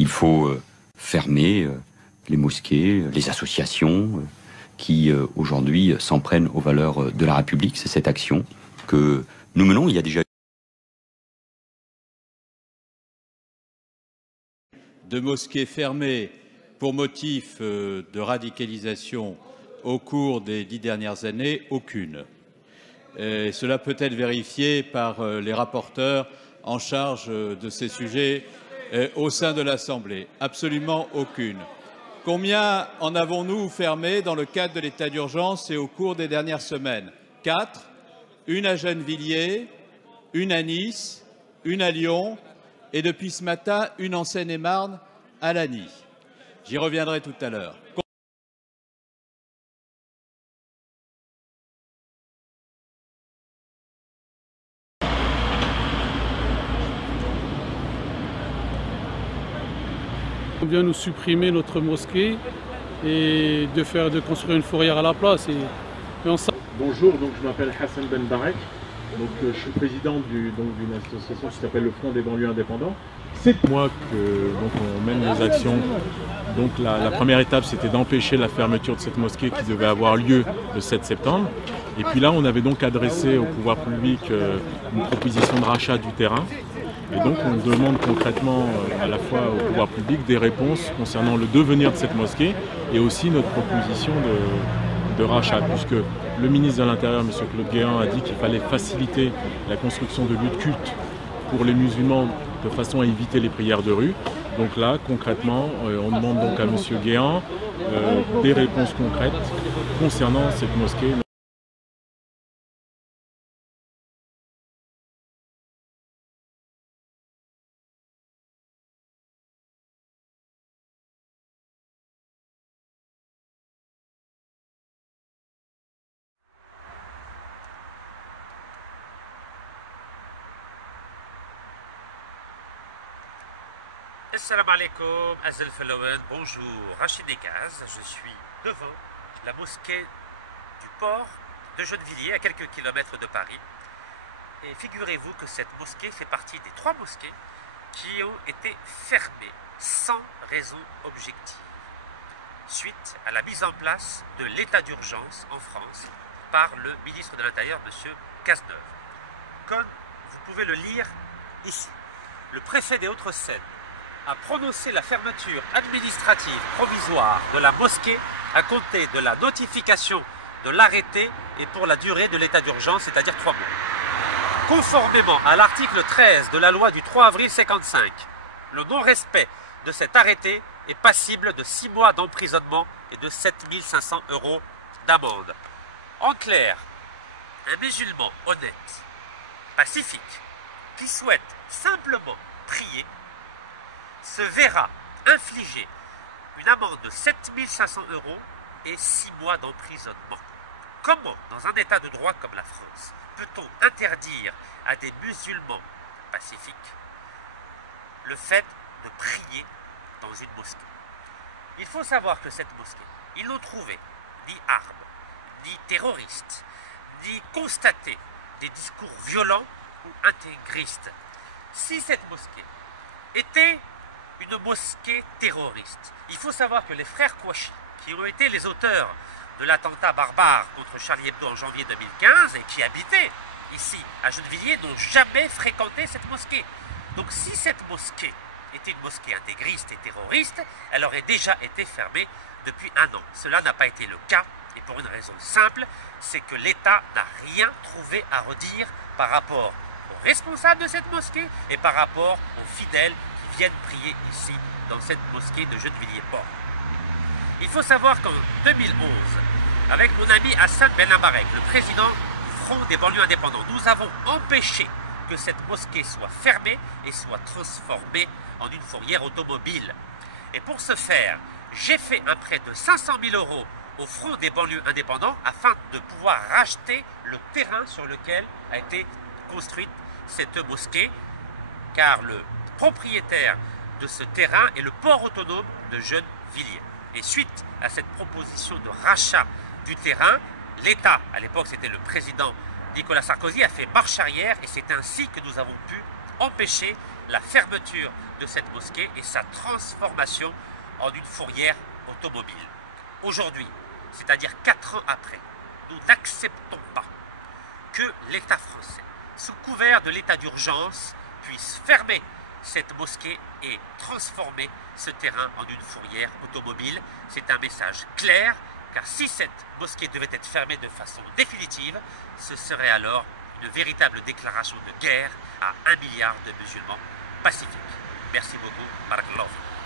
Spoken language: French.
Il faut fermer les mosquées, les associations qui aujourd'hui s'en prennent aux valeurs de la République. C'est cette action que nous menons. Il y a déjà de mosquées fermées pour motif de radicalisation au cours des 10 dernières années, aucune. Et cela peut être vérifié par les rapporteurs en charge de ces sujets au sein de l'Assemblée. Absolument aucune. Combien en avons-nous fermé dans le cadre de l'état d'urgence et au cours des dernières semaines? 4, une à Gennevilliers, une à Nice, une à Lyon et depuis ce matin, une en Seine-et-Marne à Lagny. J'y reviendrai tout à l'heure. On vient nous supprimer notre mosquée et de construire une fourrière à la place. Bonjour, donc je m'appelle Hassan Ben Barek, donc je suis président d'une association qui s'appelle le Front des banlieues indépendants. C'est moi que on mène nos actions. Donc la première étape, c'était d'empêcher la fermeture de cette mosquée qui devait avoir lieu le 7 septembre. Et puis là, on avait donc adressé au pouvoir public une proposition de rachat du terrain. Et donc on demande concrètement à la fois au pouvoir public des réponses concernant le devenir de cette mosquée et aussi notre proposition de rachat, puisque le ministre de l'Intérieur, M. Claude Guéant, a dit qu'il fallait faciliter la construction de lieux de culte pour les musulmans de façon à éviter les prières de rue. Donc là, concrètement, on demande donc à M. Guéant des réponses concrètes concernant cette mosquée. Assalamu alaikum, Azal Falawan, bonjour, Rachid Nekaz, je suis devant la mosquée du port de Gennevilliers, à quelques kilomètres de Paris. Et figurez-vous que cette mosquée fait partie des 3 mosquées qui ont été fermées sans raison objective, suite à la mise en place de l'état d'urgence en France par le ministre de l'Intérieur, M. Cazeneuve. Comme vous pouvez le lire ici, le préfet des Hauts-de-Seine a prononcé la fermeture administrative provisoire de la mosquée à compter de la notification de l'arrêté et pour la durée de l'état d'urgence, c'est-à-dire 3 mois. Conformément à l'article 13 de la loi du 3 avril 1955, le non-respect de cet arrêté est passible de 6 mois d'emprisonnement et de 7 500 € d'amende. En clair, un musulman honnête, pacifique, qui souhaite simplement prier, se verra infliger une amende de 7 500 € et 6 mois d'emprisonnement. Comment, dans un état de droit comme la France, peut-on interdire à des musulmans pacifiques le fait de prier dans une mosquée? Il faut savoir que cette mosquée, ils n'ont trouvé ni armes, ni terroristes, ni constaté des discours violents ou intégristes. Si cette mosquée était une mosquée terroriste, il faut savoir que les frères Kouachi, qui ont été les auteurs de l'attentat barbare contre Charlie Hebdo en janvier 2015 et qui habitaient ici à Gennevilliers, n'ont jamais fréquenté cette mosquée. Donc si cette mosquée était une mosquée intégriste et terroriste, elle aurait déjà été fermée depuis 1 an. Cela n'a pas été le cas, et pour une raison simple, c'est que l'État n'a rien trouvé à redire par rapport aux responsables de cette mosquée et par rapport aux fidèles qui viennent prier ici, dans cette mosquée de Gennevilliers-Port. Il faut savoir qu'en 2011, avec mon ami Hassan Ben Barek, le président du Front des banlieues indépendants, nous avons empêché que cette mosquée soit fermée et soit transformée en une fourrière automobile. Et pour ce faire, j'ai fait un prêt de 500 000 € au Front des banlieues indépendants afin de pouvoir racheter le terrain sur lequel a été construite cette mosquée, car le propriétaire de ce terrain est le port autonome de Gennevilliers. Et suite à cette proposition de rachat du terrain, l'État, à l'époque c'était le président Nicolas Sarkozy, a fait marche arrière et c'est ainsi que nous avons pu empêcher la fermeture de cette mosquée et sa transformation en une fourrière automobile. Aujourd'hui, c'est-à-dire 4 ans après, nous n'acceptons pas que l'État français, sous couvert de l'état d'urgence, puisse fermer cette mosquée et transformer ce terrain en une fourrière automobile. C'est un message clair, car si cette mosquée devait être fermée de façon définitive, ce serait alors une véritable déclaration de guerre à 1 milliard de musulmans pacifiques. Merci beaucoup. Barakallahu.